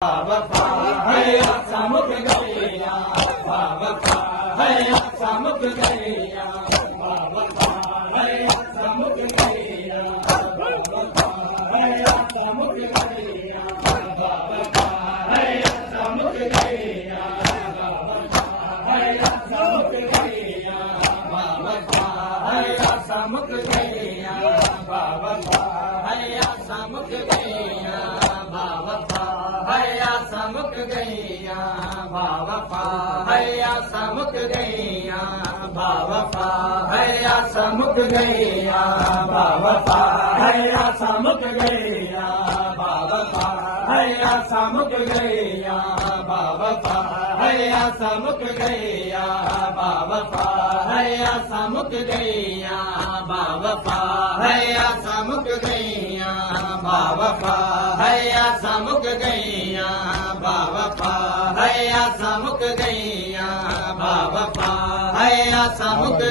वफा है समुख गैया वफा है समुख गैया वफा है समुख गैया वफा है समुख गैया वफा है समुख गैया वफा है समुख गैया वफा है समुख गैया वफा है समुख गैया वफा हैया समुख गैया वफा हैया समुख गैया वफा हैया समुख गैया वफा हैया समुख गैया वफा हैया समुख गैया वफा हैया समुख गैया वफा हैया समुख गैया वफा हैया समुख गैया वफा हैया समुख गैया वफा हैया समुख गैया वफा हैया समुख